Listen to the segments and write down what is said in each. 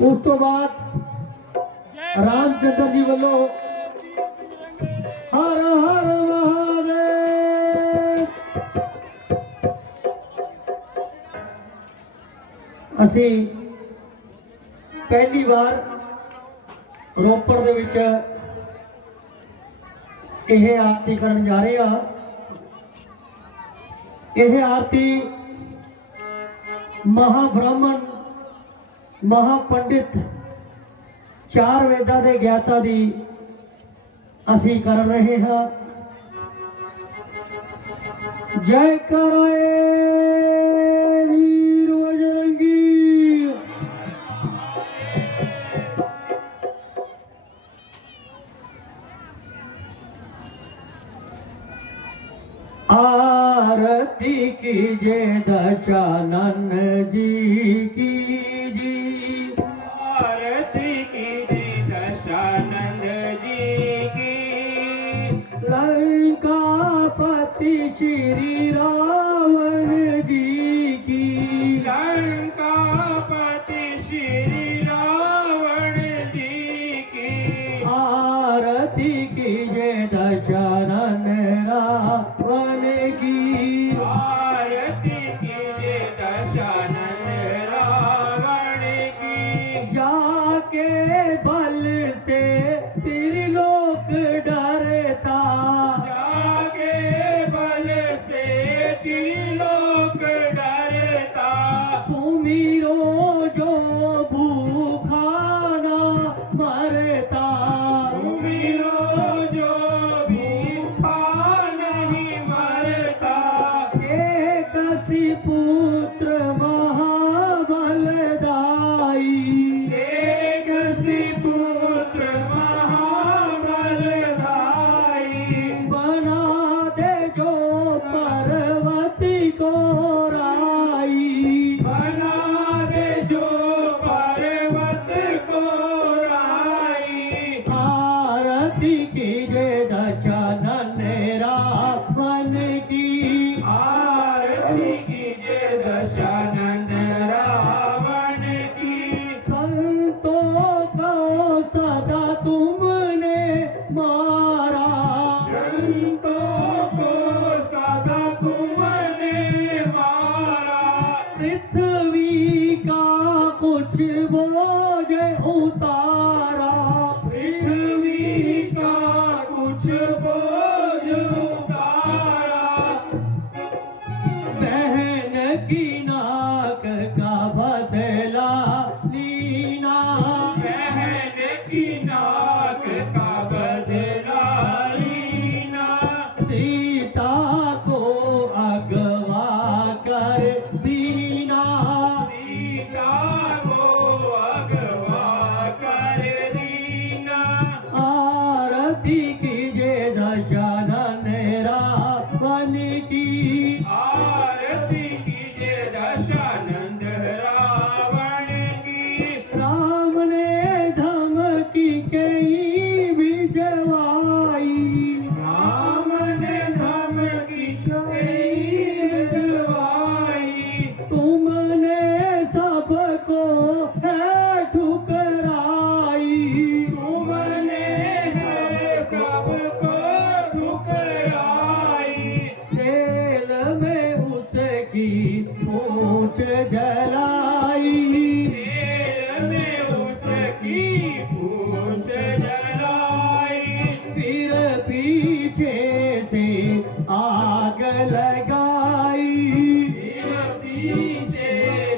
उस तो बाद रामचंद्र जी वालों हर हर महादेव। ਅਸੀਂ पहली बार रोपड़ ਦੇ ਵਿੱਚ ਇਹ ਆਰਤੀ ਕਰਨ ਜਾ ਰਹੇ ਆ। ਇਹ आरती महाब्राह्मण महापंडित चार वेदा के ज्ञाता दी असी कर रहे हैं। जय कराए वीर बजरंगी। आरती कीजे दशानन जी की जी। आरती कीजे दशानंद जी की। लंकापति श्री रावण जी की। लंकापति श्री रावण जी की। आरती कीजे दशानन रावण की। आरती कीजे दशानन रावण की। जाके बल से त्रिलोक डरता। जाके बल से त्रिलोक डरता। सुमिरो जो भूखा ना मरता। सुमिरो जो भूखा नहीं मरता। कसी पुत्र महाबलदाई। एकसी पुत्र महाबलदाई। बना दे जो पार्वती को राई। बना दे जो पर्वत को राई। आरती कीजे दशानन रावण की। आरती कीजे दशानंद रावण की। संतों को सदा तुमने मारा। संतों को सदा तुमने मारा। पृथ्वी का कुछ बोझ उतारा। पृथ्वी का कुछ बोझ उतारा। बहन की नाक का बदला लीना। बहन की नाक का बदला लीना। सीता को अगवा कर दीना। सीता को अगवा कर दीना। आरती कीजे दशानन रावण की। आरती कीजे दशानंद रावण की। राम ने धमकी कई भिजवाई। राम ने धमकी कई भिजवाई। तुमने सबको है ठुकराई। तुमने सबको ठुकराई। तेल में उसकी पूंछ जलाई। तेल में उसकी पूंछ जलाई। फिर पीछे से आग लगाई। फिर पीछे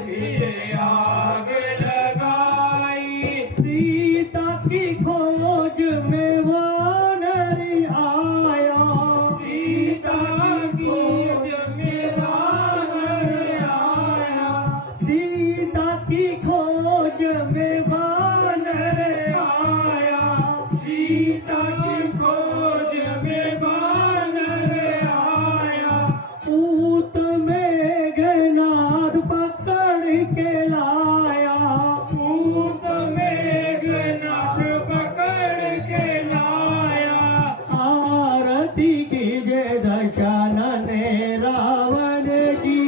फिर आग लगाई। सीता की खोज में वानर आया। सीता की खोज में वानर आया। सीता की खोज में वानर आया। सीता की खोज में वानर आया। पूत मेघनाद पकड़ के लाया। पूत मेघनाथ पकड़ के लाया। आरती कीजे दशानन रावण की।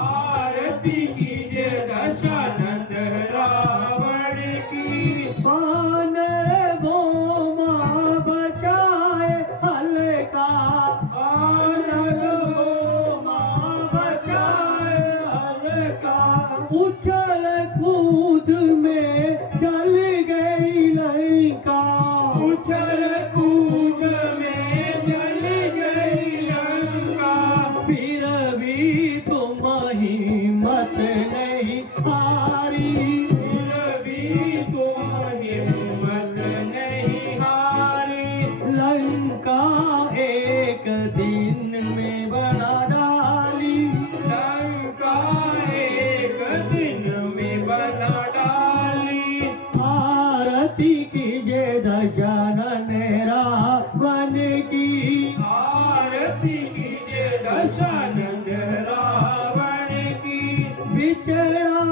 आरती कीजे दशानंद रावण उछल कूद में जल गई लंका, फिर भी तुम हिम्मत नहीं हारी। फिर भी तुम हिम्मत नहीं हारी। लंका एक दिन में बना डाली, लंका एक दिन में बना डाली। आरती कीजे दशानन रावण की, आरती कीजिए दशानंद रावण की। बिछड़ा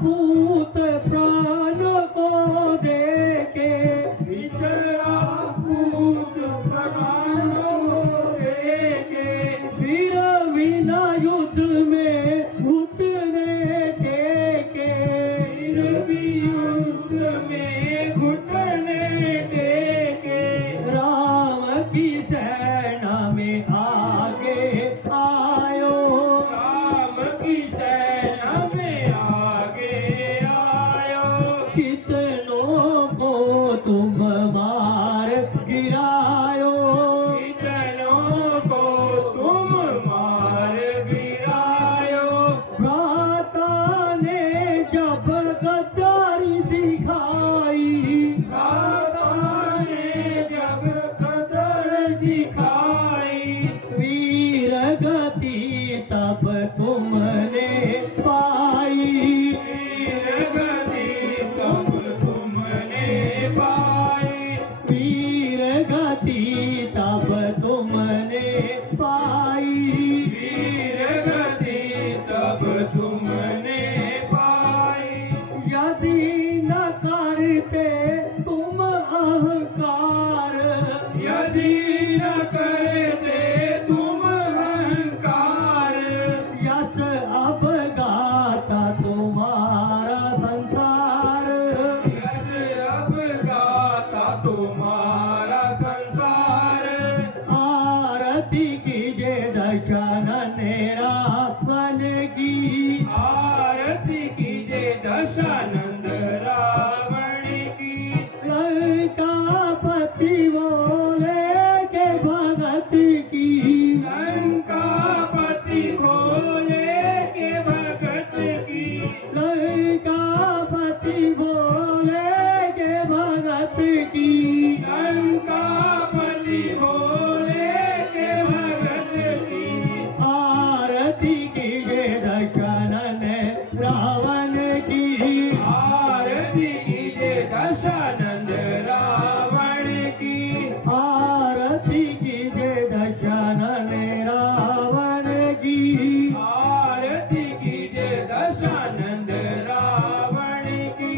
पूत प्राण को देके, बिछड़ा पूत प्राणों देके, फिर बिना युद्ध में घुटने टेके। फिर भी युद्ध में घुटने टेके। राम की सेना में आगे आयो, राम की सेना में आगे आयो। कितनों को तुम मार गिरायो। कितनों को तुम मार गिरायो। भ्राता ने जब गद्दारी दिखाई, भ्राता ने जब कदर दिखाई, वीर गति तब तुमने पाई। वीर गति तब तुमने पाई। वीर गति तब तुमने पाई। वीर गति तब तुमने पाई। यदि न करते तुम अहंकार, यदि न करते तुम अहंकार, यश अब गाता तुम्हारा संसार। यश अब गाता तुम्हारा संसार। आरती कीजे दशानन रावण की, आरती कीजिए दशानंद रावण की। लंकापति बोले के भगत की, लंकापति भोले के भगत की। लंकापति बोले के भगत की। लंकापति भोले के भगत की। आरती कीजे दशानन रावण की, आरती कीजिए दशानंद रावण की। आरती कीजे दशानन रावण की। आरती कीजिए दशानंद रावण की।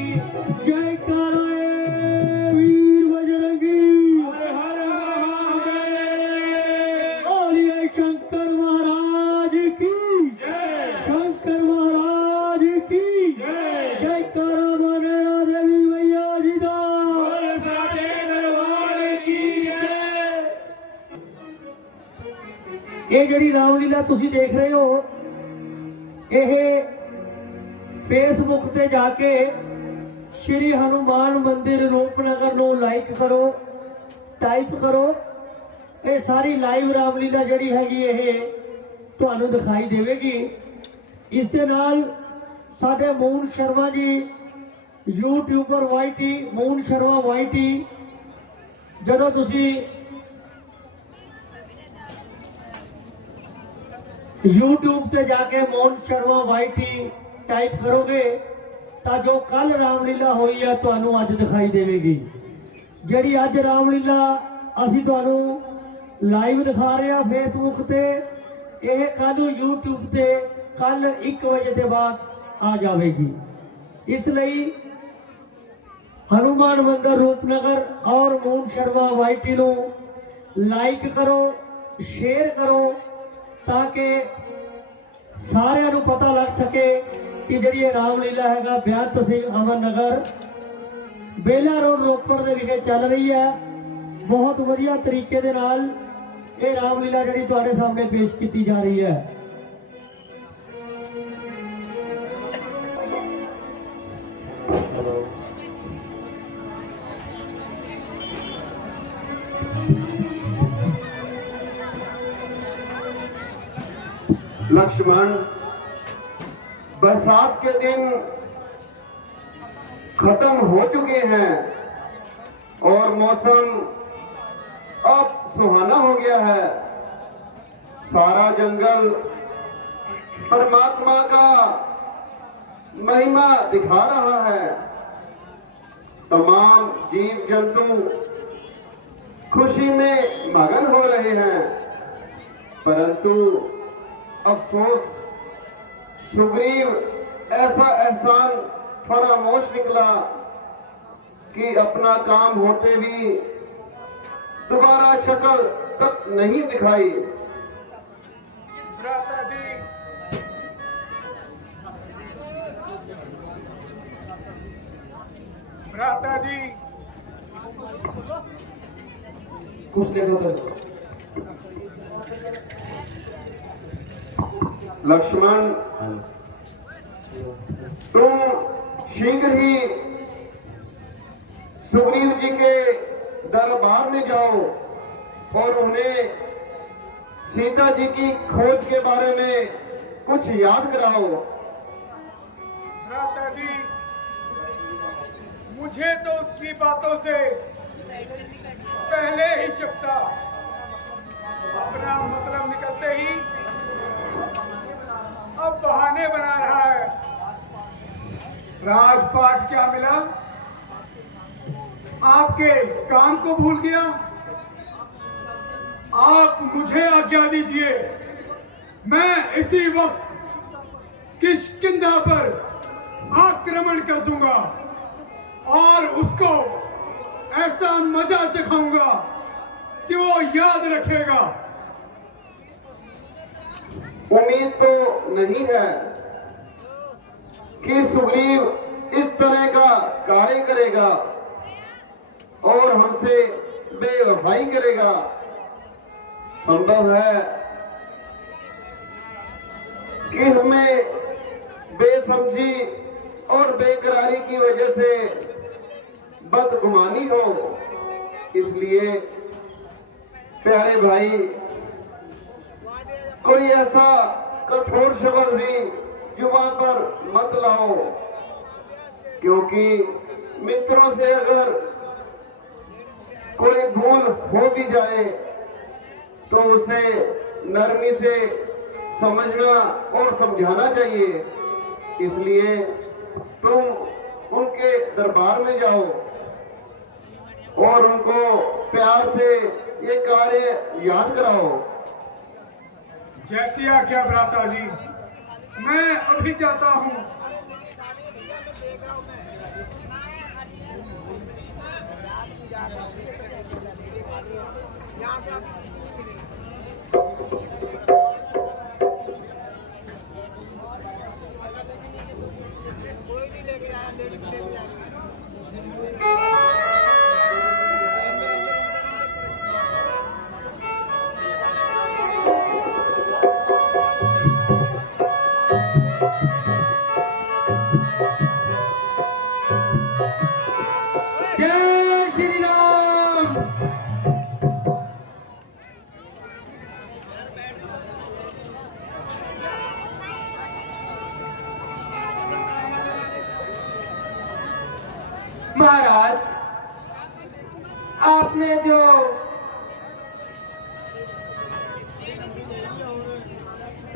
जय कराए वीर बजरंगी, हर हर महादेव। बोलिए शंकर महाराज की, जय शंकर महाराज की। जय। जय करा मनरा देवी मैया जी दा। बोल साचे दरबार की जय। ਇਹ ਜਿਹੜੀ ਰਾਮਲੀਲਾ ਤੁਸੀਂ ਦੇਖ ਰਹੇ ਹੋ, ਇਹ ਫੇਸਬੁੱਕ ਤੇ ਜਾ ਕੇ ਸ਼੍ਰੀ ਹਨੂਮਾਨ ਮੰਦਿਰ ਰੂਪਨਗਰ ਨੂੰ ਲਾਈਕ ਕਰੋ, ਟਾਈਪ ਕਰੋ। ਇਹ ਸਾਰੀ ਲਾਈਵ ਰਾਮਲੀਲਾ ਜਿਹੜੀ ਹੈਗੀ ਇਹ ਤੁਹਾਨੂੰ ਦਿਖਾਈ ਦੇਵੇਗੀ। ਇਸ ਦੇ ਨਾਲ ਸਾਡੇ moon Sharma ji YouTuber ਵਾਈਟੀ, moon Sharma ਵਾਈਟੀ, ਜਦੋਂ ਤੁਸੀਂ YouTube ਤੇ ਜਾ ਕੇ ਮੋਹਨ ਸ਼ਰਮਾ ਵਾਈਟੀ ਟਾਈਪ ਕਰੋਗੇ ਤਾਂ ਜੋ ਕੱਲ ਰਾਮਲੀਲਾ ਹੋਈ ਹੈ ਤੁਹਾਨੂੰ ਅੱਜ ਦਿਖਾਈ ਦੇਵੇਗੀ। ਜਿਹੜੀ ਅੱਜ ਰਾਮਲੀਲਾ ਅਸੀਂ ਤੁਹਾਨੂੰ ਲਾਈਵ ਦਿਖਾ ਰਹੇ ਹਾਂ ਫੇਸਬੁੱਕ ਤੇ, ਇਹ ਕੱਲ YouTube ਤੇ ਕੱਲ 1 ਵਜੇ ਦੇ ਬਾਅਦ ਆ ਜਾਵੇਗੀ। ਇਸ ਲਈ ਹਨੂਮਾਨ ਮੰਦਰ ਰੂਪਨਗਰ ਔਰ ਮੋਹਨ ਸ਼ਰਮਾ ਵਾਈਟੀ ਨੂੰ ਲਾਈਕ ਕਰੋ, ਸ਼ੇਅਰ ਕਰੋ, ਤਾਂ ਕਿ ਸਾਰਿਆਂ ਨੂੰ ਪਤਾ ਲੱਗ ਸਕੇ ਕਿ ਜਿਹੜੀ ਇਹ ਰਾਮਲੀਲਾ ਹੈਗਾ ਬਿਆਨ ਤਹਿਸੀਲ ਅਮਨ ਨਗਰ ਬੇਲਾ ਰੋਡ ਰੋਪੜ ਦੇ ਵਿਖੇ ਚੱਲ ਰਹੀ ਹੈ। ਬਹੁਤ ਵਧੀਆ ਤਰੀਕੇ ਦੇ ਨਾਲ ਇਹ ਰਾਮਲੀਲਾ ਜਿਹੜੀ ਤੁਹਾਡੇ ਸਾਹਮਣੇ ਪੇਸ਼ ਕੀਤੀ ਜਾ ਰਹੀ ਹੈ। लक्ष्मण, बरसात के दिन खत्म हो चुके हैं और मौसम अब सुहाना हो गया है। सारा जंगल परमात्मा का महिमा दिखा रहा है। तमाम जीव जंतु खुशी में मगन हो रहे हैं, परंतु अफसोस, सुग्रीव ऐसा एहसान फरामोश निकला कि अपना काम होते भी दोबारा शक्ल तक नहीं दिखाई। भ्राता जी, भ्राता जी, कुछ नहीं होता। लक्ष्मण, तुम शीघ्र ही सुग्रीव जी के दरबार में जाओ और उन्हें सीता जी की खोज के बारे में कुछ याद कराओ। भ्राता जी, मुझे तो उसकी बातों से पहले ही शक था। अपना मतलब निकलते ही अब बहाने बना रहा है। राजपाट क्या मिला? आपके काम को भूल गया? आप मुझे आज्ञा दीजिए, मैं इसी वक्त किष्किंधा पर आक्रमण कर दूंगा और उसको ऐसा मजा चखाऊंगा कि वो याद रखेगा। उम्मीद तो नहीं है कि सुग्रीव इस तरह का कार्य करेगा और हमसे बेवफाई करेगा। संभव है कि हमें बेसमझी और बेकरारी की वजह से बदगुमानी हो। इसलिए प्यारे भाई, कोई ऐसा कठोर शब्द भी जुबान पर मत लाओ, क्योंकि मित्रों से अगर कोई भूल हो भी जाए तो उसे नरमी से समझना और समझाना चाहिए। इसलिए तुम उनके दरबार में जाओ और उनको प्यार से ये कार्य याद कराओ। जैसी आज्ञा भ्राता जी, मैं अभी जाता हूँ। जय श्री राम। महाराज, आपने जो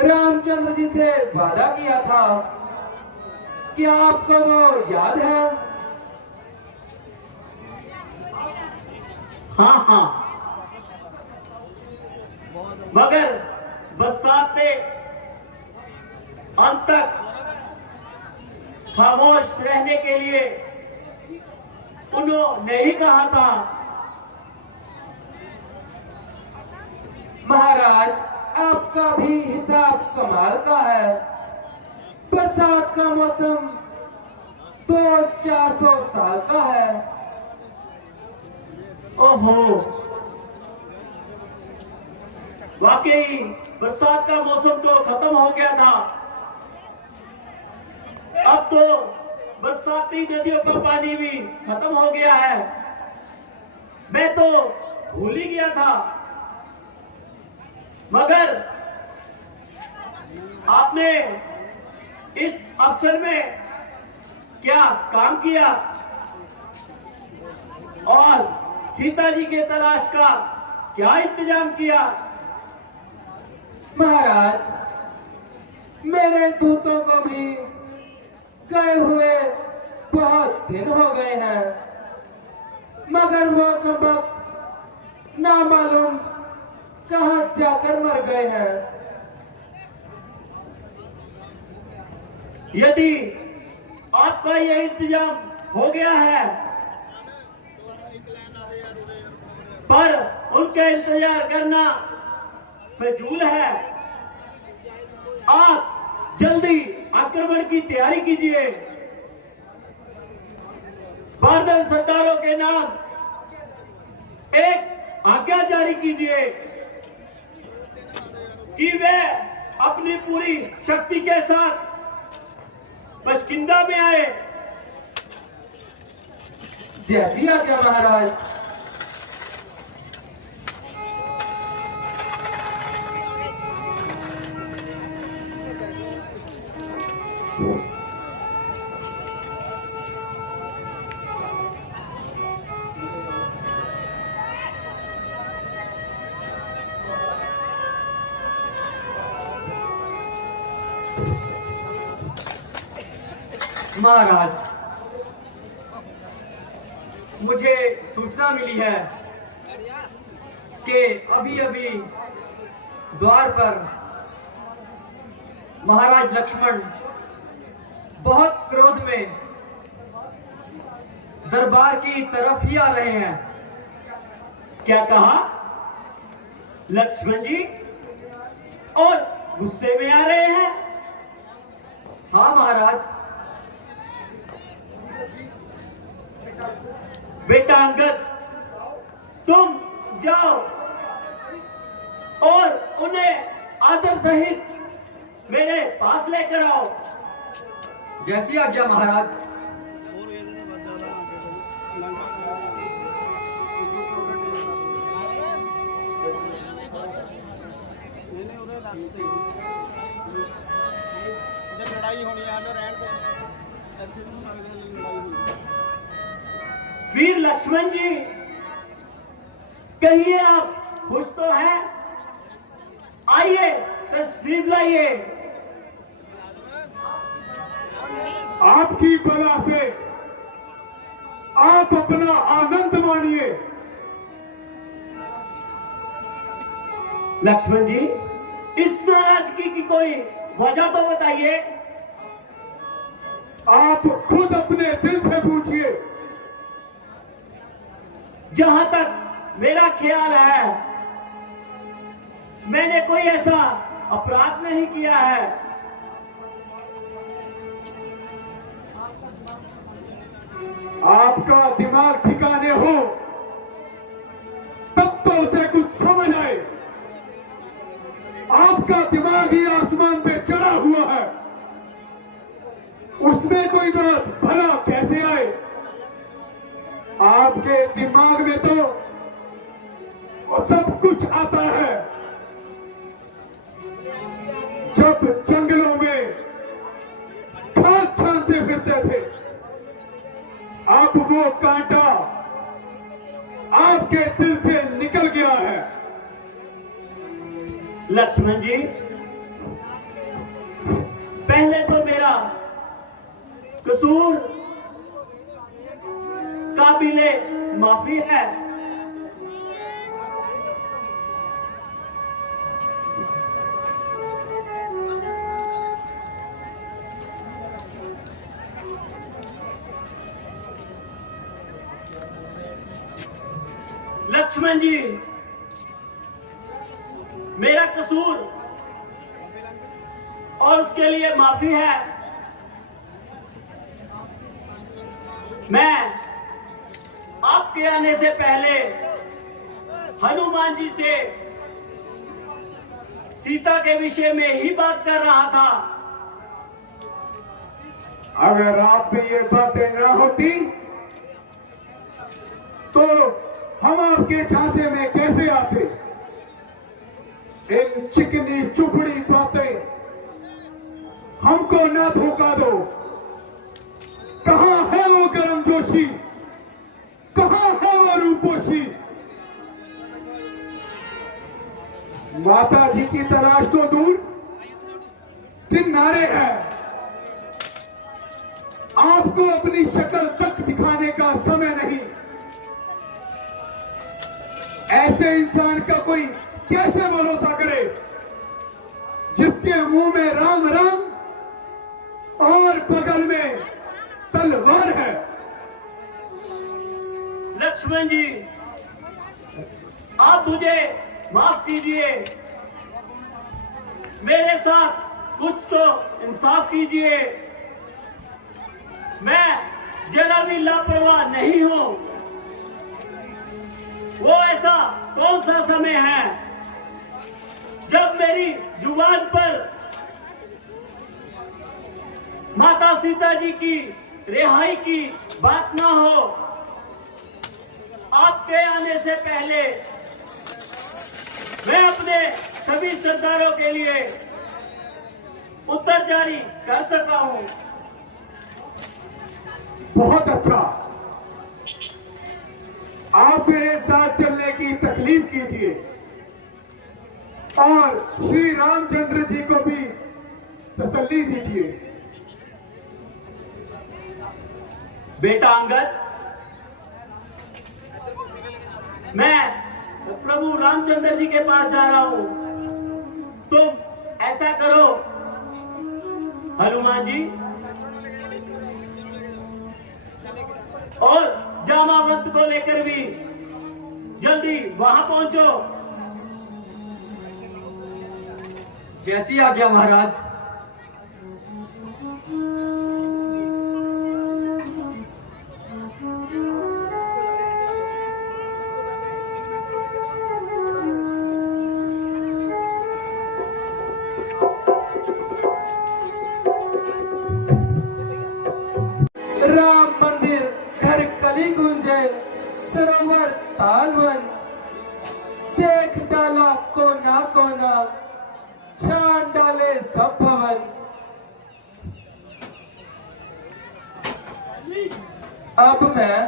रामचंद्र जी से वादा किया था, क्या आपको वो याद है? हाँ हाँ, मगर बरसात ने अंत तक खामोश रहने के लिए उन्होंने ही कहा था। महाराज, आपका भी हिसाब कमाल का है। बरसात का मौसम तो 400 साल का है। ओहो, वाकई बरसात का मौसम तो खत्म हो गया था। अब तो बरसाती नदियों का पानी भी खत्म हो गया है। मैं तो भूल ही गया था। मगर आपने इस अवसर में क्या काम किया और सीता जी के तलाश का क्या इंतजाम किया? महाराज, मेरे दूतों को भी गए हुए बहुत दिन हो गए हैं, मगर वो कबक ना मालूम कहाँ जाकर मर गए हैं। यदि आपका यह इंतजाम हो गया है, पर उनका इंतजार करना फजूल है। आप जल्दी आक्रमण की तैयारी कीजिए। बारदर सरदारों के नाम एक आज्ञा जारी कीजिए कि वे अपनी पूरी शक्ति के साथ बशकिंदा में आए। जैसी आज्ञा महाराज। महाराज, मुझे सूचना मिली है कि अभी अभी द्वार पर महाराज लक्ष्मण बहुत क्रोध में दरबार की तरफ ही आ रहे हैं। क्या कहा? लक्ष्मण जी और गुस्से में आ रहे हैं? हाँ महाराज। बेटा अंगद, तुम जाओ और उन्हें आदर सहित मेरे पास लेकर आओ। जैसी आज्ञा महाराज। लड़ाई होनी है वीर लक्ष्मण जी, कहिए आप खुश तो हैं? आइए तशरीफ लाइए। आपकी बला से आप अपना आनंद मानिए। लक्ष्मण जी, इस नाराजगी की कोई वजह तो बताइए। आप खुद अपने दिल से पूछिए। जहां तक मेरा ख्याल है, मैंने कोई ऐसा अपराध नहीं किया है। आपका दिमाग ठिकाने हो तब तो उसे कुछ समझ आए। आपका दिमाग ही आसमान पे चढ़ा हुआ है, उसमें कोई बात भला कैसे आए? आपके दिमाग में तो वो सब कुछ आता है। जब जंगलों में खाद छानते फिरते थे, अब वो कांटा आपके दिल से निकल गया है। लक्ष्मण जी, पहले तो मेरा कसूर काबिले माफी है। लक्ष्मण जी, मेरा कसूर और उसके लिए माफी है। मैं आपके आने से पहले हनुमान जी से सीता के विषय में ही बात कर रहा था। अगर आप में ये बातें ना होती तो हम आपके झांसे में कैसे आते? इन चिकनी चुपड़ी बातें हमको ना धोखा दो। कहां है वो गर्मजोशी, कहां है वो रूपोशी? माता जी की तलाश तो दूर, किनारे है। आपको अपनी शक्ल तक दिखाने का समय नहीं। ऐसे इंसान का कोई कैसे भरोसा करे जिसके मुंह में राम राम और बगल में तलवार है। लक्ष्मण जी, आप मुझे माफ कीजिए, मेरे साथ कुछ तो इंसाफ कीजिए। मैं जरा भी लापरवाह नहीं हूं। वो ऐसा कौन सा समय है जब मेरी जुबान पर माता सीता जी की रिहाई की बात ना हो। आपके आने से पहले मैं अपने सभी सरदारों के लिए उत्तर जारी कर सका हूं। बहुत अच्छा। आप मेरे साथ चलने की तकलीफ कीजिए और श्री रामचंद्र जी को भी तसल्ली दीजिए। बेटा अंगद, मैं प्रभु रामचंद्र जी के पास जा रहा हूं। तुम ऐसा करो हनुमान जी, और जामावंत को लेकर भी जल्दी वहां पहुंचो। जैसी आज्ञा महाराज। राम मंदिर घर कली गुंजे, सरोवर तालवन, देख डाला कोना कोना, छान डाले सब भवन। अब मैं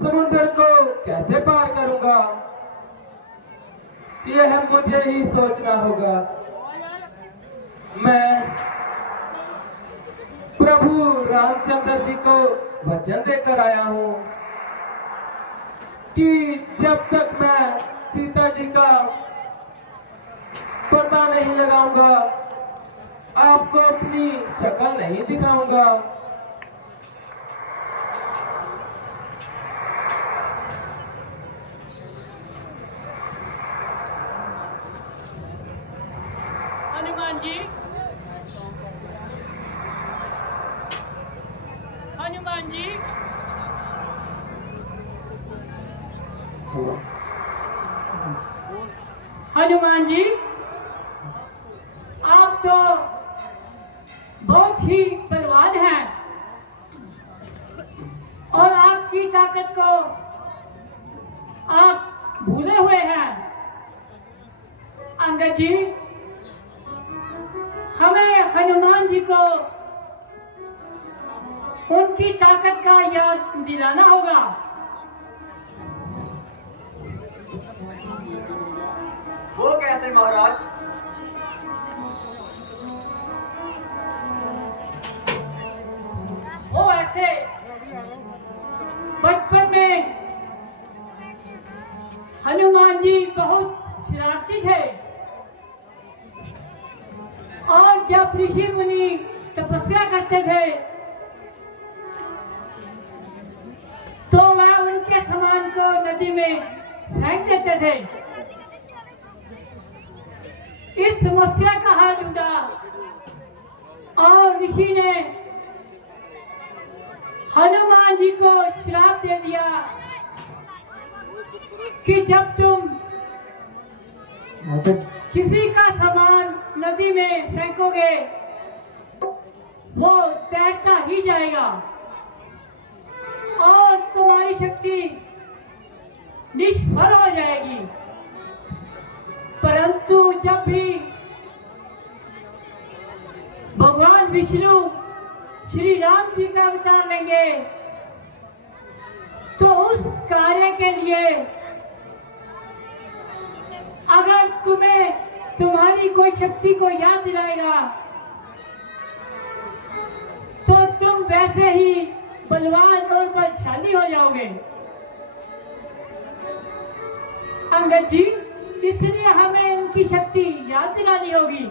समुद्र को कैसे पार करूंगा, यह मुझे ही सोचना होगा। मैं प्रभु रामचंद्र जी को वचन देकर आया हूं कि जब तक मैं सीता जी का पता नहीं लगाऊंगा, आपको अपनी शक्ल नहीं दिखाऊंगा। हनुमान जी, हनुमान जी, हनुमान जी, आप तो बहुत ही बलवान हैं और आपकी ताकत को आप भूले हुए हैं। अंगद जी, हमें हनुमान जी को उनकी ताकत का याद दिलाना होगा। वो कैसे महाराज? वो ऐसे बचपन में हनुमान जी बहुत शरारती थे और जब ऋषि मुनि तपस्या करते थे तो वह उनके सामान को नदी में फेंक देते थे। इस समस्या का हल ढूंढा और ऋषि ने हनुमान जी को श्राप दे दिया कि जब तुम किसी का सामान नदी में फेंकोगे वो तैरता ही जाएगा और तुम्हारी शक्ति निष्फल हो जाएगी। परंतु जब भी भगवान विष्णु श्री राम जी का अवतार लेंगे तो उस कार्य के लिए अगर तुम्हें तुम्हारी कोई शक्ति को याद दिलाएगा तो तुम वैसे ही बलवान और बलशाली हो जाओगे। अंगद जी, इसलिए हमें उनकी शक्ति याद दिलानी होगी।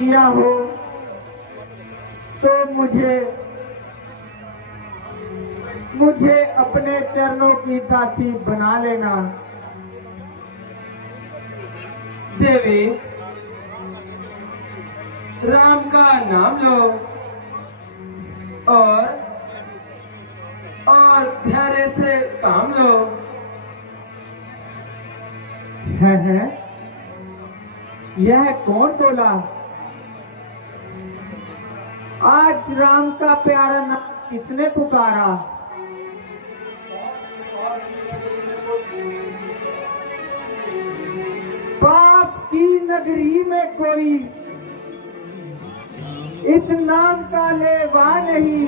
किया हो तो मुझे अपने चरणों की दासी बना लेना। देवी, राम का नाम लो और धैर्य से काम लो। है यह कौन बोला? आज राम का प्यारा नाम किसने पुकारा? पाप की नगरी में कोई इस नाम का लेवा नहीं।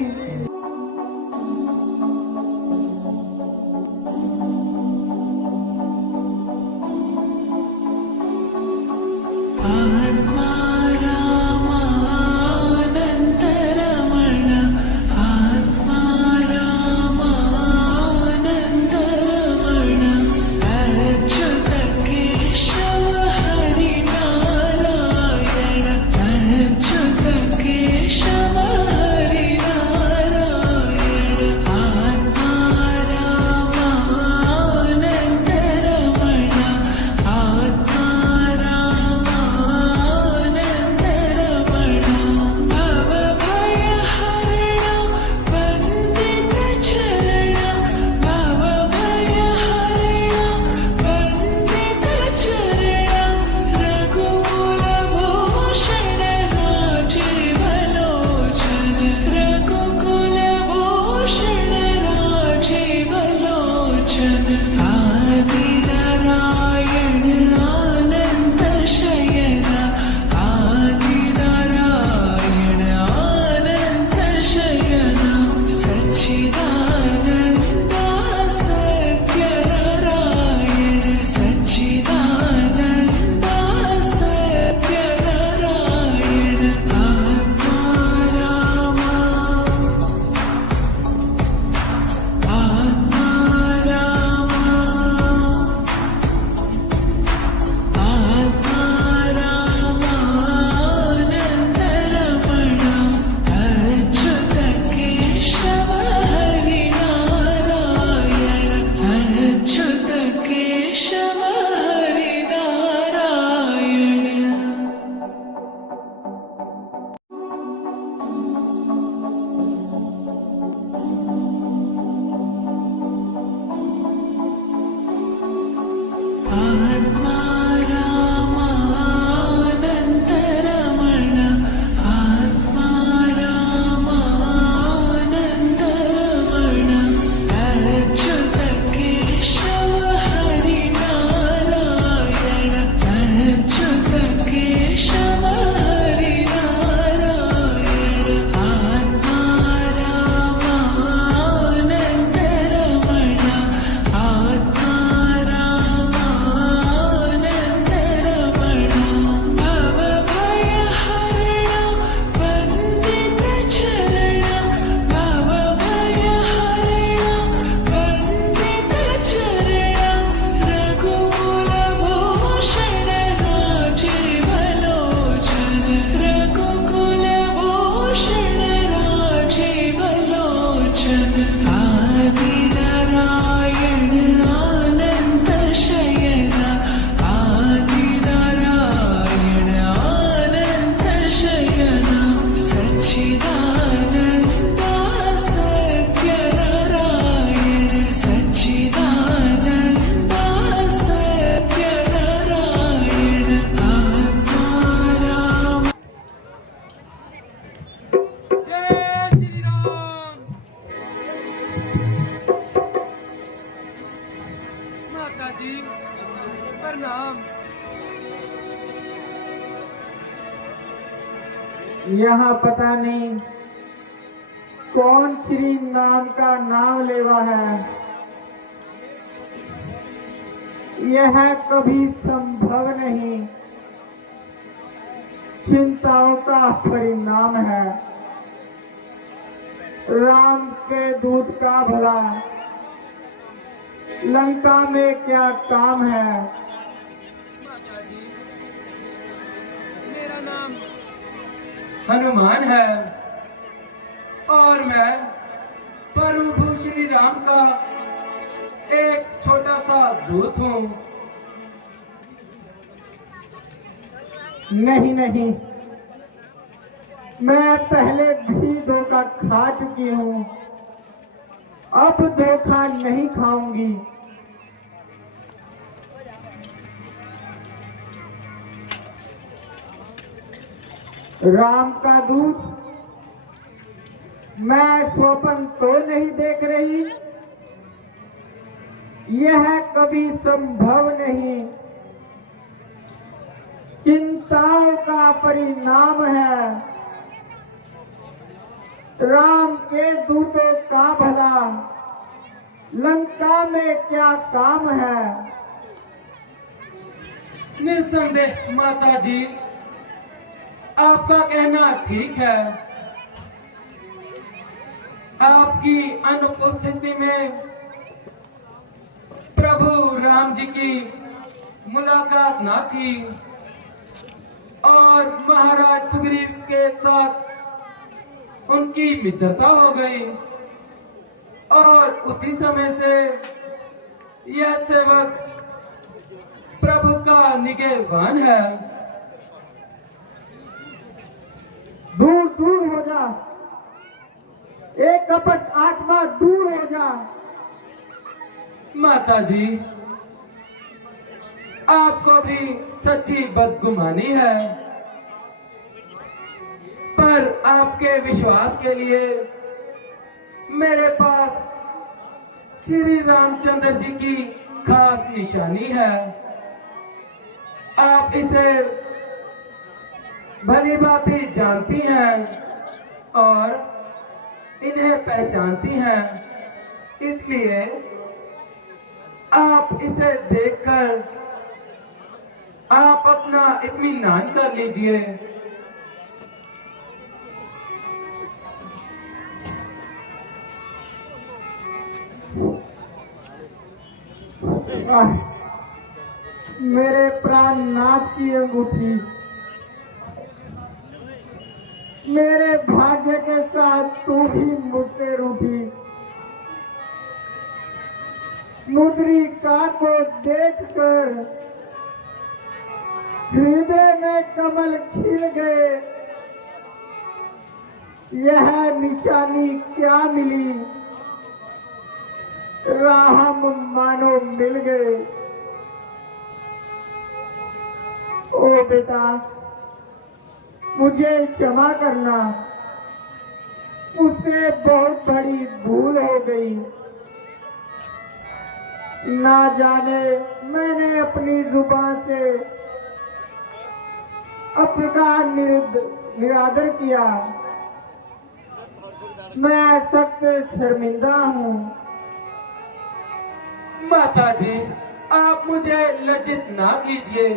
यहाँ पता नहीं कौन श्री नाम का नाम लेवा है। यह कभी संभव नहीं, चिंताओं का परिणाम है। राम के दूत का भला लंका में क्या काम है। मेरा नाम हनुमान है और मैं प्रभु श्री राम का एक छोटा सा दूत हूँ। नहीं नहीं, मैं पहले भी धोखा खा चुकी हूँ, अब धोखा नहीं खाऊंगी। राम का दूत, मैं स्वप्न तो नहीं देख रही, यह कभी संभव नहीं, चिंताओं का परिणाम है। राम के दूतों का भला लंका में क्या काम है। निस्संदेह माता जी, आपका कहना ठीक है। आपकी अनुपस्थिति में प्रभु राम जी की मुलाकात ना थी और महाराज सुग्रीव के साथ उनकी मित्रता हो गई और उसी समय से यह सेवक प्रभु का निगहबान है। दूर दूर हो जा, एक कपट आत्मा दूर हो जा। माता जी, आपको भी सच्ची बदगुमानी है, पर आपके विश्वास के लिए मेरे पास श्री रामचंद्र जी की खास निशानी है। आप इसे भली भांति जानती हैं और इन्हें पहचानती हैं, इसलिए आप इसे देखकर आप अपना इत्मीनान कर लीजिए। मेरे प्राणनाथ की अंगूठी मेरे भाग्य के साथ तू भी मुझसे रूठी। मुद्रिका को देखकर हृदय में कमल खिल गए। यह निशानी क्या मिली, राम मानो मिल गए। ओ बेटा, मुझे क्षमा करना, मुझसे बहुत बड़ी भूल हो गई। ना जाने मैंने अपनी जुबान से आपका निरादर किया। मैं सख्त शर्मिंदा हूँ। माता जी, आप मुझे लज्जित ना कीजिए।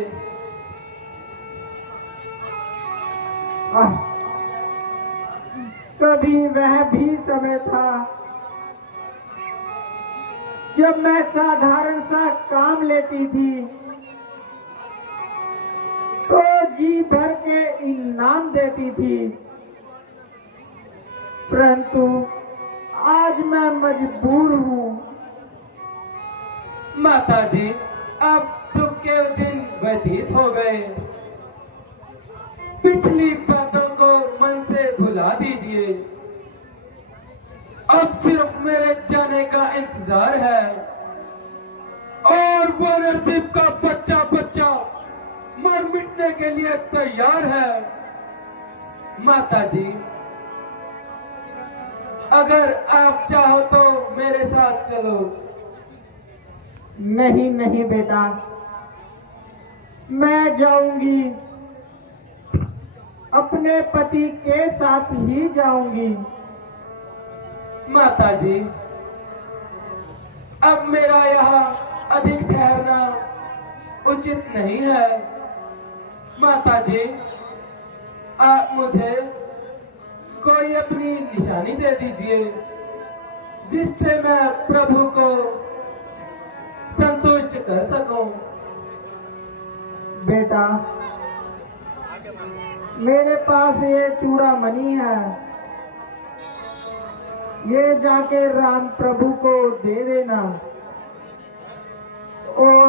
कभी वह भी समय था जब मैं साधारण सा काम लेती थी तो जी भर के इनाम देती थी, परंतु आज मैं मजबूर हूँ। माता जी, अब दुख के दिन व्यतीत हो गए। पिछली बातों को मन से भुला दीजिए। अब सिर्फ मेरे जाने का इंतजार है और वो नरदीप का बच्चा बच्चा मर मिटने के लिए तैयार है। माता जी, अगर आप चाहो तो मेरे साथ चलो। नहीं नहीं बेटा, मैं जाऊंगी। अपने पति के साथ ही जाऊंगी। माता जी, अब मेरा यहाँ अधिक ठहरना उचित नहीं है। माता जी, आप मुझे कोई अपनी निशानी दे दीजिए जिससे मैं प्रभु को संतुष्ट कर सकूं। बेटा, मेरे पास ये चूड़ामणि है, ये जाके राम प्रभु को दे देना और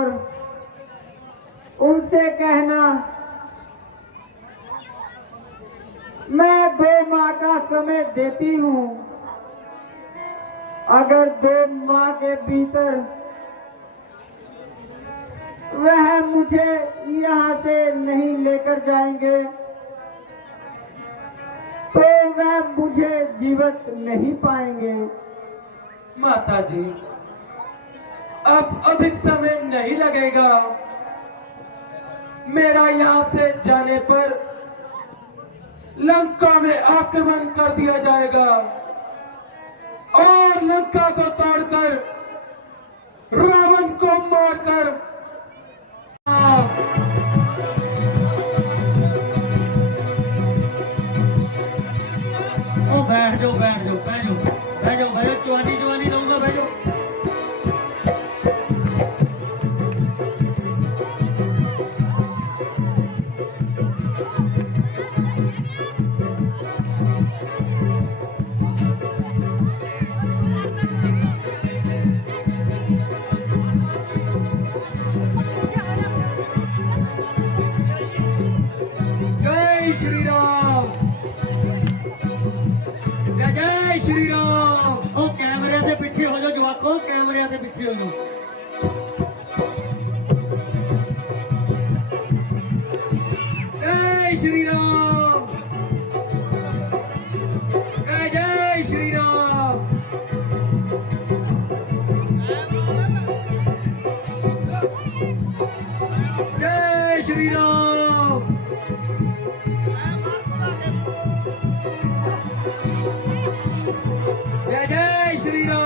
उनसे कहना मैं 2 माह का समय देती हूँ। अगर 2 माह के भीतर वह मुझे यहाँ से नहीं लेकर जाएंगे तो वह मुझे जीवित नहीं पाएंगे। माता जी, अब अधिक समय नहीं लगेगा। मेरा यहाँ से जाने पर लंका में आक्रमण कर दिया जाएगा और लंका को तोड़कर रावण को मारकर ओ बैठ जाओ बैठ जाओ बैठ जाओ बैठ जाओ बैठ जाओ, चुवानी चुवानी दूंगा, बैठ जाओ। जय श्री राम, जय श्री राम। ओ कैमरे के पीछे हो जाओ जवाको, कैमरे के पीछे हो जाओ। जय श्री राम, जय जय श्री राम। जय श्री राम, जय जय श्री राम।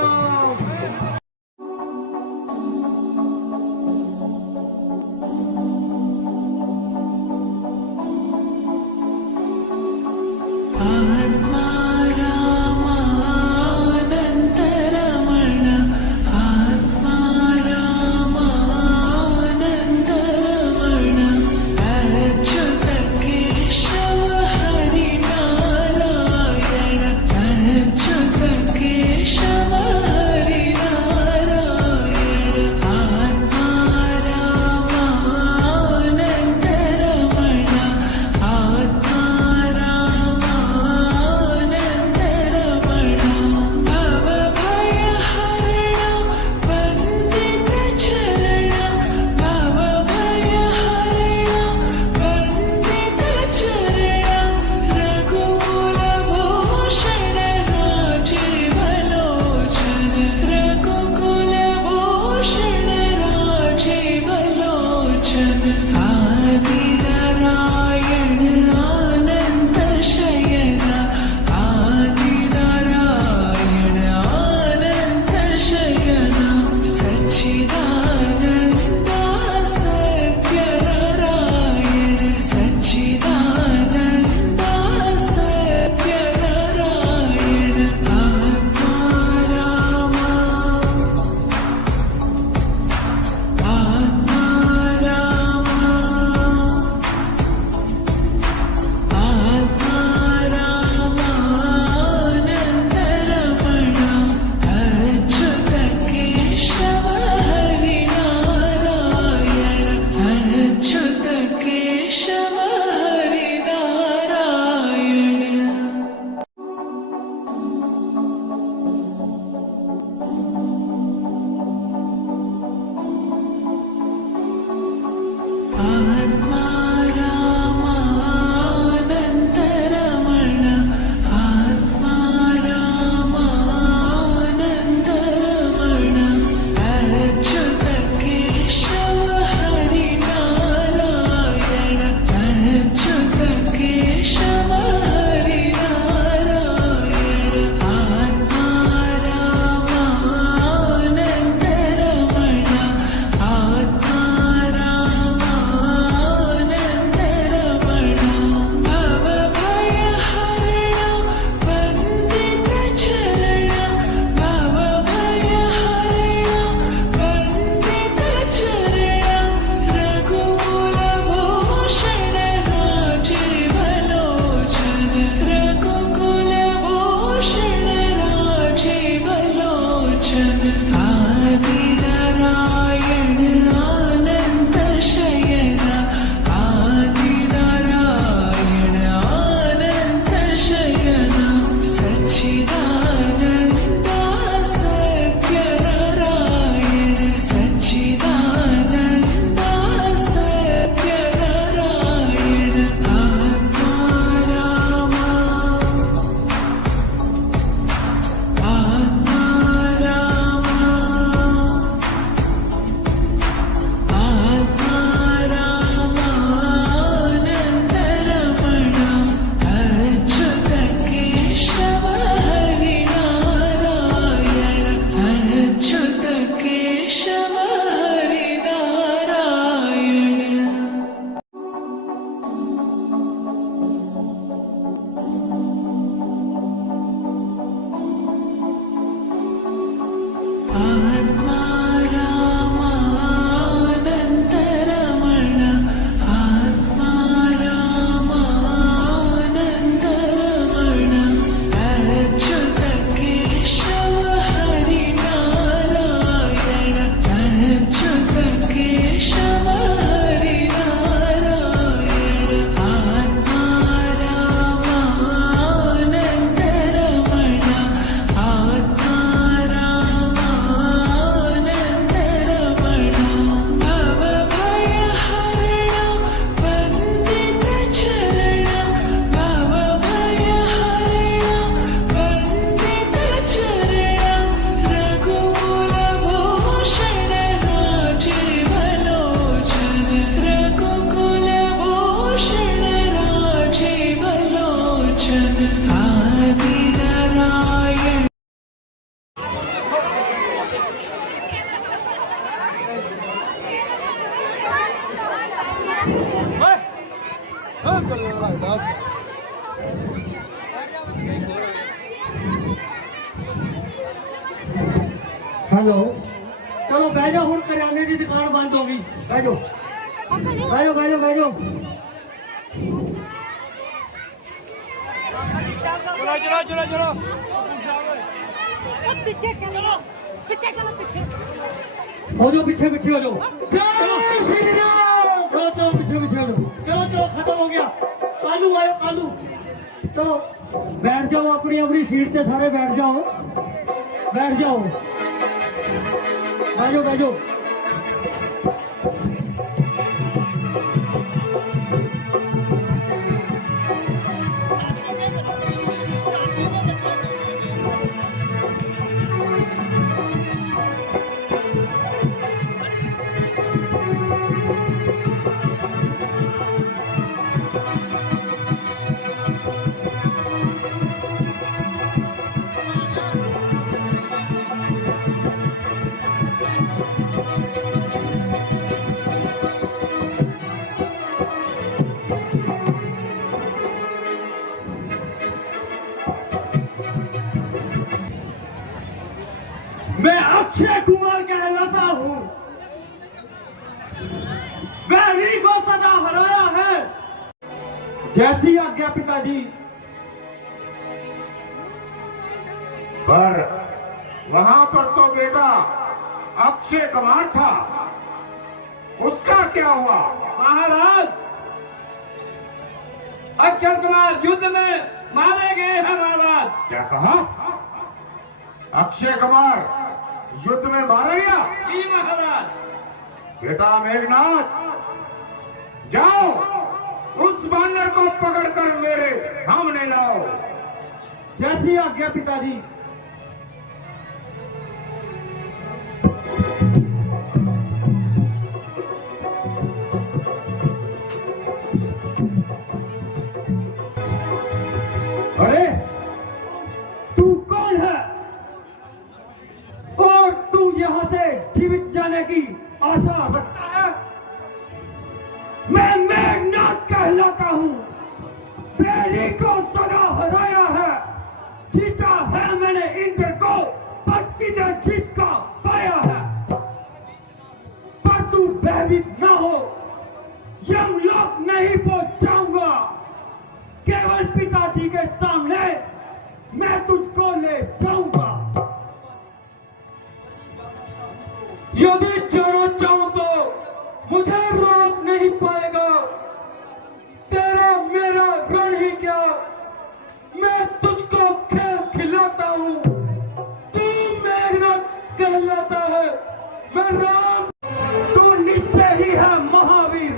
हेलो चलो बह जाओ हूँ करियाने की दुकान बंद होगी बह जाओ बह जाओ बह जाओ बह जाओ हो जाओ पीछे पीछे हो जाओ जय श्री राम चलो चलो पीछे पीछे हो जाओ चलो चलो खत्म हो गया कालू आयो कालू चलो बैठ जाओ अपनी अपनी सीट पे सारे बैठ जाओ बैठ जाओ बैठो बैठो मैं अक्षय कुमार कहलाता हूँ। बैरी को सदा हराया है। जैसी आज्ञा पिताजी। पर वहां पर तो बेटा अक्षय कुमार था, उसका क्या हुआ? महाराज अक्षय कुमार युद्ध में मारे गए हैं महाराज। क्या कहा? अक्षय कुमार युद्ध में मारा गया? जी महाराज। बेटा मेघनाथ, जाओ उस बानर को पकड़कर मेरे सामने लाओ। जैसी आज्ञा पिताजी। अरे तू कौन है और तू यहाँ से जीवित जाने की आशा रखता है? मैं मेघनाथ कहलाता हूँ। बैरी को सदा हराया है, जीता है मैंने इंद्र को, पत्नीधर जीत का पाया है। पर तू भयभीत न हो, यमलोक नहीं पहुंच जाऊंगा। केवल पिताजी के सामने मैं तुझको ले जाऊंगा। यदि जाना चाहूं तो मुझे रोक नहीं पाएगा। तेरा मेरा रण ही क्या, मैं तुझको खेल खिलाता हूँ। तू मेघनाथ कहलाता है, मैं राम। तू नीचे ही है महावीर,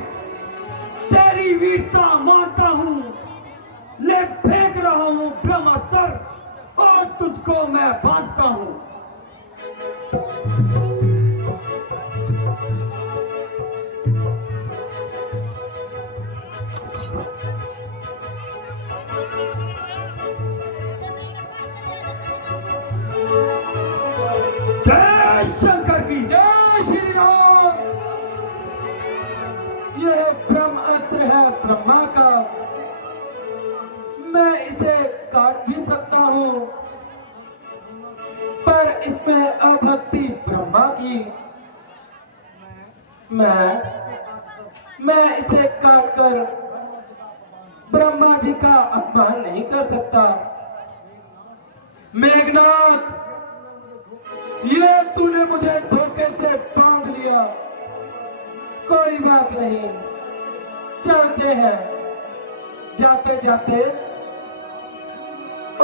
तेरी वीरता मानता हूँ। ले फेंक रहा हूँ ब्रह्मास्त्र और तुझको मैं बांधता हूँ। जय शंकर की जय श्री राम। यह ब्रह्म अस्त्र है ब्रह्मा का, मैं इसे काट भी सकता हूँ, पर इसमें अभक्ति ब्रह्मा की। मैं इसे काट कर ब्रह्मा जी का अपमान नहीं कर सकता। मेघनाथ, ये तूने मुझे धोखे से बांध लिया। कोई बात नहीं, चलते हैं। जाते जाते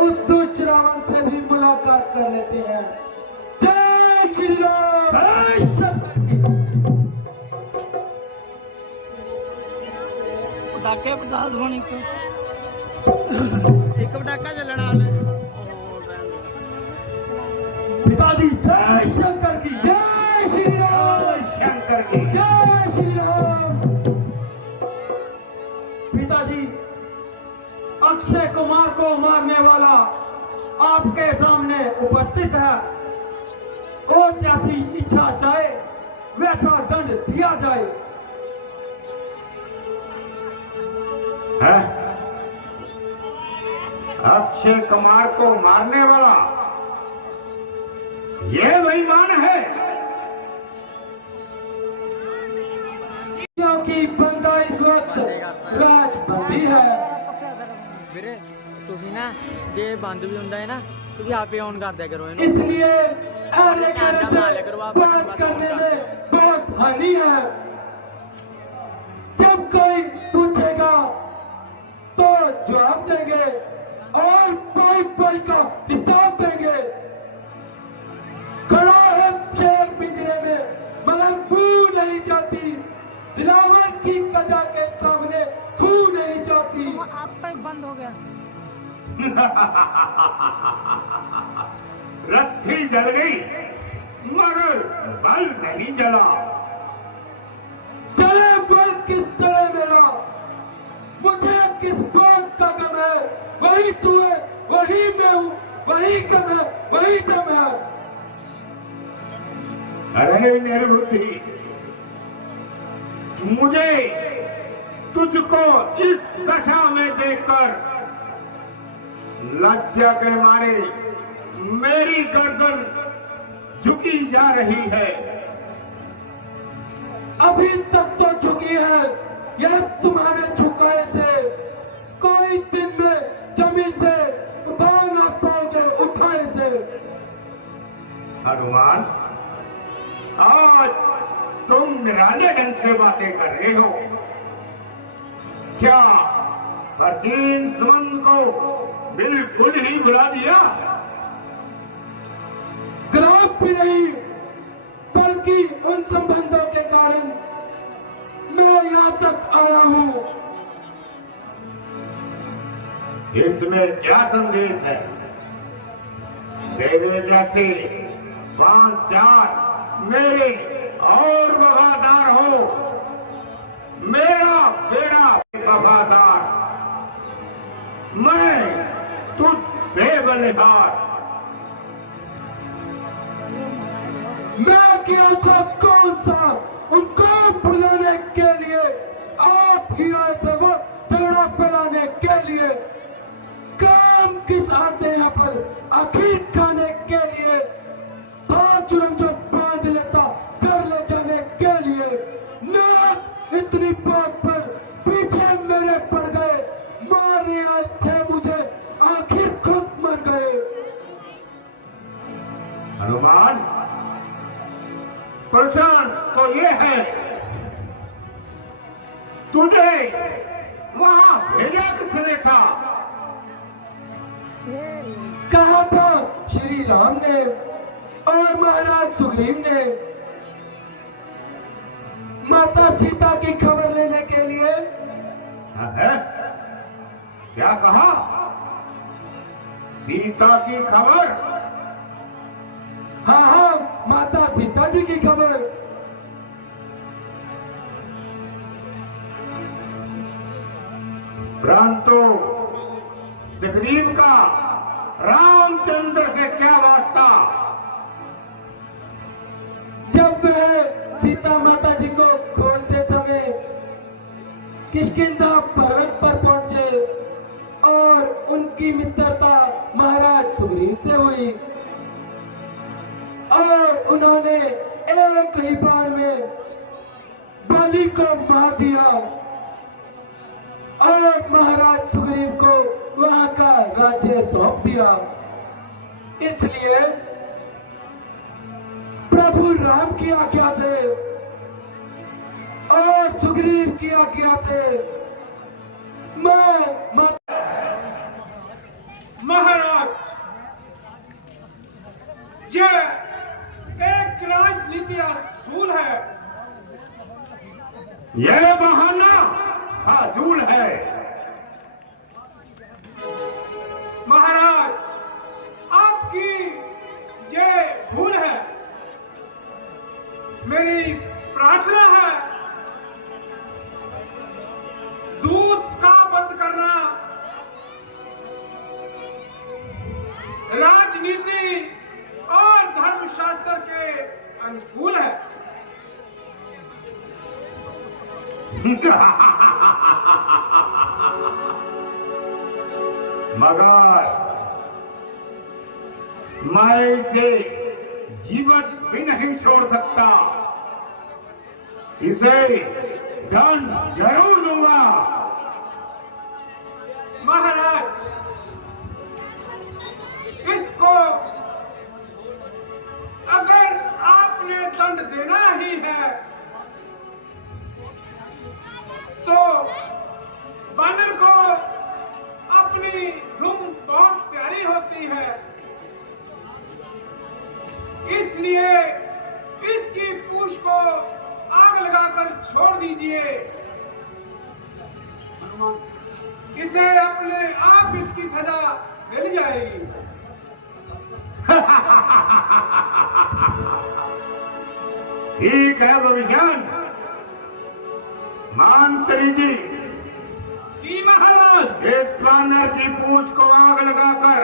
उस दुष्ट रावण से भी मुलाकात कर लेते हैं। जय श्री राम। जय पटाखे बता दो एक पटाखा चलना वाले पिताजी। जय शंकर की जय श्री राम। शंकर की जय श्री राम। पिताजी, अक्षय कुमार को मारने वाला आपके सामने उपस्थित है और जैसी इच्छा चाहे वैसा दंड दिया जाए। है? अक्षय कुमार को मारने वाला ये बेईमान है। क्योंकि बंदा इस वक्त राजबंदी है। ਵੀਰੇ ਤੁਸੀਂ ਨਾ ਜੇ ਬੰਦ ਵੀ ਹੁੰਦਾ ਹੈ ਨਾ ਤੁਸੀਂ ਆਪੇ ऑन कर दिया करो ਇਹਨੂੰ। इसलिए ऐरे करने से बात करने में बहुत हानि है। जब कोई पूछेगा तो जवाब देंगे और पाई पाई का हिसाब देंगे। खड़ा है शेर पिंजरे में मगर फू नहीं जाती, दिलावर की कजा के सामने खू नहीं जाती। आपका बंद हो गया। रस्सी जल गई मगर बल नहीं जला। चले बल किस तरह मेरा, मुझे किस बात का गम है। वही तू है, वही मैं हूँ, वही गम है, वही दम है। अरे निर्बुद्धि, मुझे तुझको इस दशा में देखकर लज्जा के मारे मेरी गर्दन झुकी जा रही है। अभी तक तो झुकी है, यह तुम्हारे झुकाए से कोई दिन में जमीन से उठा ना पाओगे उठाए से। हनुमान, आज तुम निराले ढंग से बातें कर रहे हो। क्या प्राचीन संबंध को बिल्कुल ही भुला दिया? ग्राफ भी नहीं बल्कि उन संबंधों के कारण मैं यहाँ तक आया हूँ। इसमें क्या संदेश है? तेरे जैसे 5-4 मेरे और वफादार हो, मेरा बेड़ा वफादार, मैं तुझ बेबलिहार। मैं गया था कौन सा उनको बुलाने के लिए, आप ही आए थे वो झगड़ा फैलाने के लिए। काम किस आते हैं यहाँ पर आखिर खाने के लिए, था जुर्म जो बांध लेता कर ले जाने के लिए। नाक इतनी बात पर पीछे मेरे पड़ गए, मारने आए थे मुझे आखिर खुद मर गए। हनुमान, प्रश्न तो ये है, तुझे वहां भेजा किसने था? कहा था श्री राम ने और महाराज सुग्रीव ने माता सीता की खबर लेने के लिए। है? क्या कहा? सीता की खबर? हाँ हाँ, माता सीता जी की खबर। परंतु सुग्रीव का रामचंद्र से क्या वास्ता? जब वह सीता माता जी को खोजते समय किष्किंधा पर्वत पर पहुंचे और उनकी मित्रता महाराज सुग्रीव से हुई और उन्होंने एक ही बार में बलि को मार दिया और महाराज सुग्रीव को वहां का राज्य सौंप दिया। इसलिए प्रभु राम की आज्ञा से और सुग्रीव की आज्ञा से मैं महाराज, ये एक राजनीति असूल है। यह बहाना फाजूल है। महाराज, आपकी ये भूल है। मेरी प्रार्थना है, दूध का बंद करना राजनीति और धर्मशास्त्र के अनुकूल है। मगर मैं इसे जीवित भी नहीं छोड़ सकता। इसे दंड जरूर दूंगा। महाराज, इसको अगर आपने दंड देना ही है तो बानर को अपनी धुन बहुत प्यारी होती है, इसलिए इसकी पूंछ को आग लगाकर छोड़ दीजिए। इसे अपने आप इसकी सजा मिल जाएगी। ठीक है भविष्यन, मंत्री जी महाराज, इस बानर की पूंछ को आग लगाकर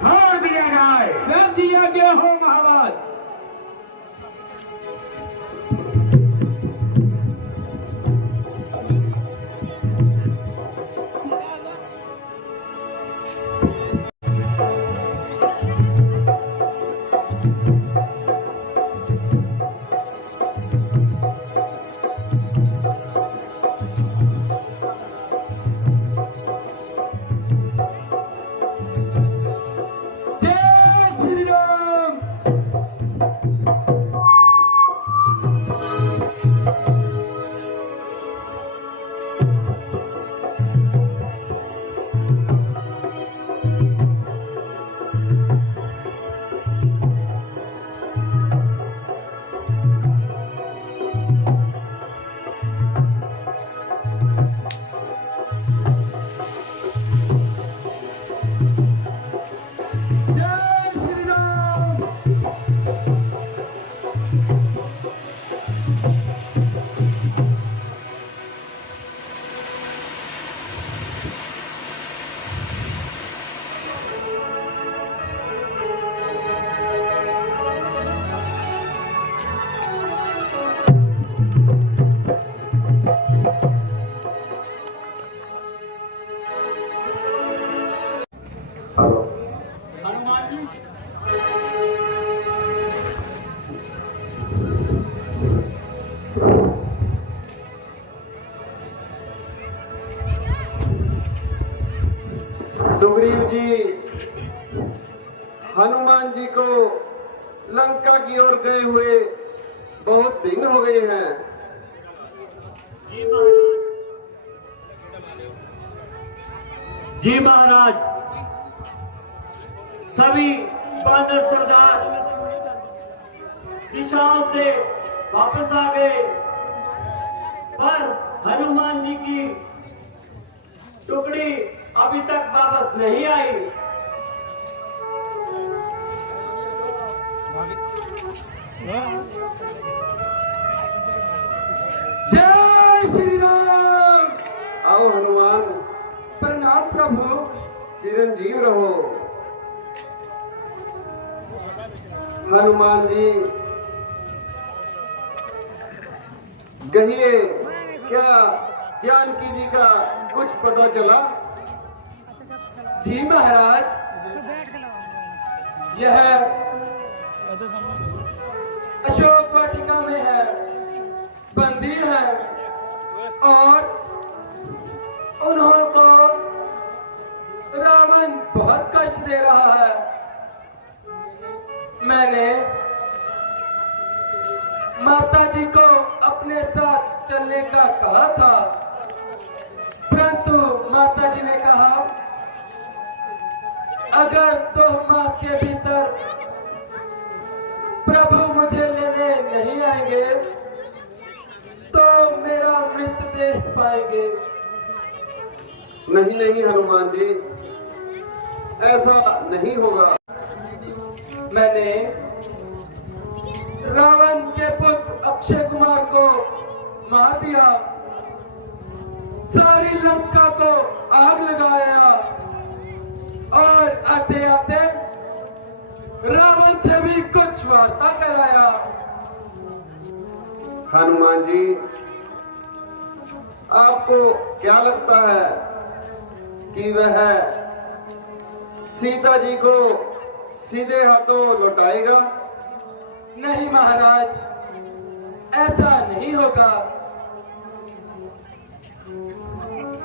छोड़ दिया जाए। मैं दिया गया हो महाराज। जय श्री राम। जय श्री राम। हनुमान जी, सुग्रीव जी, हनुमान जी को लंका की ओर गए हुए बहुत दिन हो गए हैं। जी महाराज, सभी बानर सरदार दिशाओं से वापस आ गए, पर हनुमान जी की टुकड़ी अभी तक वापस नहीं आई। जय श्री राम। आओ हनुमान, प्रणाम प्रभु। चिरंजीव रहो। हनुमान जी, कहिए, क्या जानकी जी का कुछ पता चला? जी महाराज, यह अशोक वाटिका में है, बंदी है और उन्हों को रावण बहुत कष्ट दे रहा है। मैंने माता जी को अपने साथ चलने का कहा था, परंतु माता जी ने कहा अगर 2 माह के भीतर प्रभु मुझे लेने नहीं आएंगे तो मेरा मृतदेह पाएंगे। नहीं नहीं हनुमान जी, ऐसा नहीं होगा। मैंने रावण के पुत्र अक्षय कुमार को मार दिया, सारी लंका को आग लगाया और आते आते रावण से भी कुछ वार्ता कराया। हनुमान जी, आपको क्या लगता है कि वह सीता जी को सीधे हाथों लौटाएगा? नहीं महाराज, ऐसा नहीं होगा।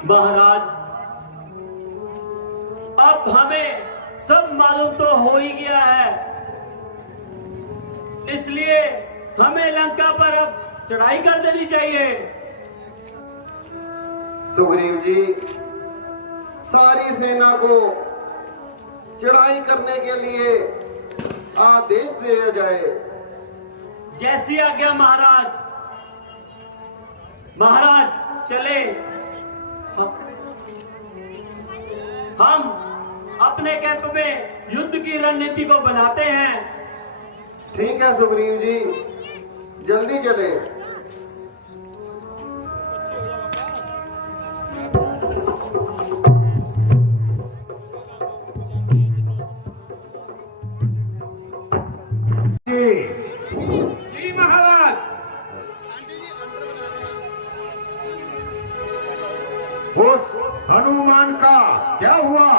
महाराज, अब हमें सब मालूम तो हो ही गया है, इसलिए हमें लंका पर अब चढ़ाई कर देनी चाहिए। सुग्रीव जी, सारी सेना को चढ़ाई करने के लिए आदेश दिया जाए। जैसी आज्ञा महाराज। महाराज चले, हम अपने कैंप में युद्ध की रणनीति को बनाते हैं। ठीक है सुग्रीव जी, जल्दी चले। जी महाराज। उस हनुमान का क्या हुआ?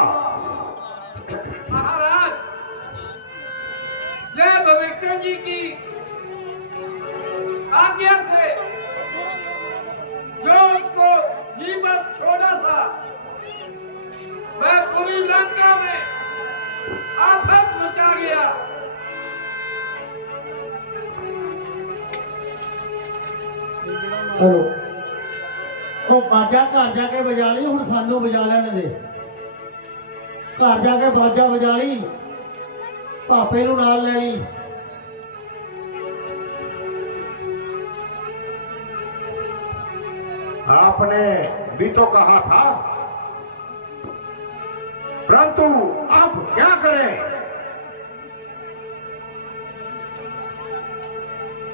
महाराज, जय भविष्य जी की आज्ञा से जो उसको जीवन छोड़ा था, वह पूरी लंका में आफत मचा गया। हेलो, ਉਹ ਬਾਜਾ ਘਰ ਜਾ ਕੇ ਵਜਾ ਲਈ, ਹੁਣ ਸਾਨੂੰ ਵਜਾ ਲੈਣ ਦੇ। ਘਰ ਜਾ ਕੇ ਬਾਜਾ ਵਜਾ ਲਈ, ਭਾਪੇ ਨੂੰ ਨਾਲ ਲੈ ਲਈ। आपने भी तो कहा था, परंतु अब क्या करें?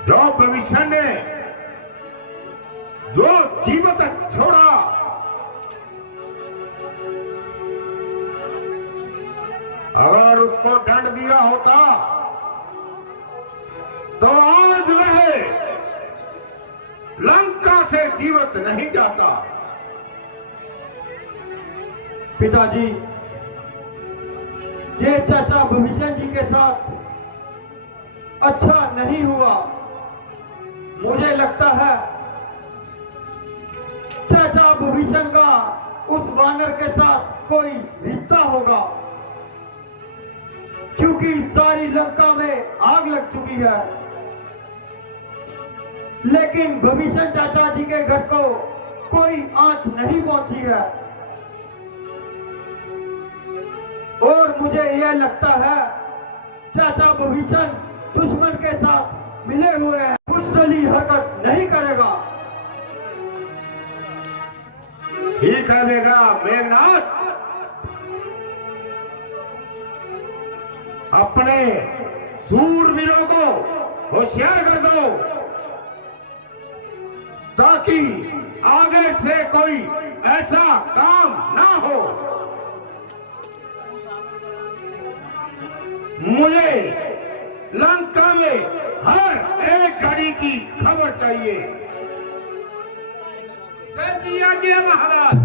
जो भविष्य ने जो जीवित छोड़ा, अगर उसको दंड दिया होता तो आज वह लंका से जीवित नहीं जाता। पिताजी, ये चाचा भविष्य जी के साथ अच्छा नहीं हुआ। मुझे लगता है चाचा भविष्य का उस वानर के साथ कोई रिश्ता होगा, क्योंकि सारी लंका में आग लग चुकी है, लेकिन भविष्य चाचा जी के घर को कोई आंच नहीं पहुंची है। और मुझे यह लगता है चाचा भविष्य दुश्मन के साथ मिले हुए हैं, बुज़दिली हरकत नहीं करेगा। ठीक है बेटा मेघनाथ, अपने सूरवीरों को होशियार कर दो, ताकि आगे से कोई ऐसा काम ना हो। मुझे लंका में हर एक घड़ी की खबर चाहिए। जय जी आज्ञा महाराज।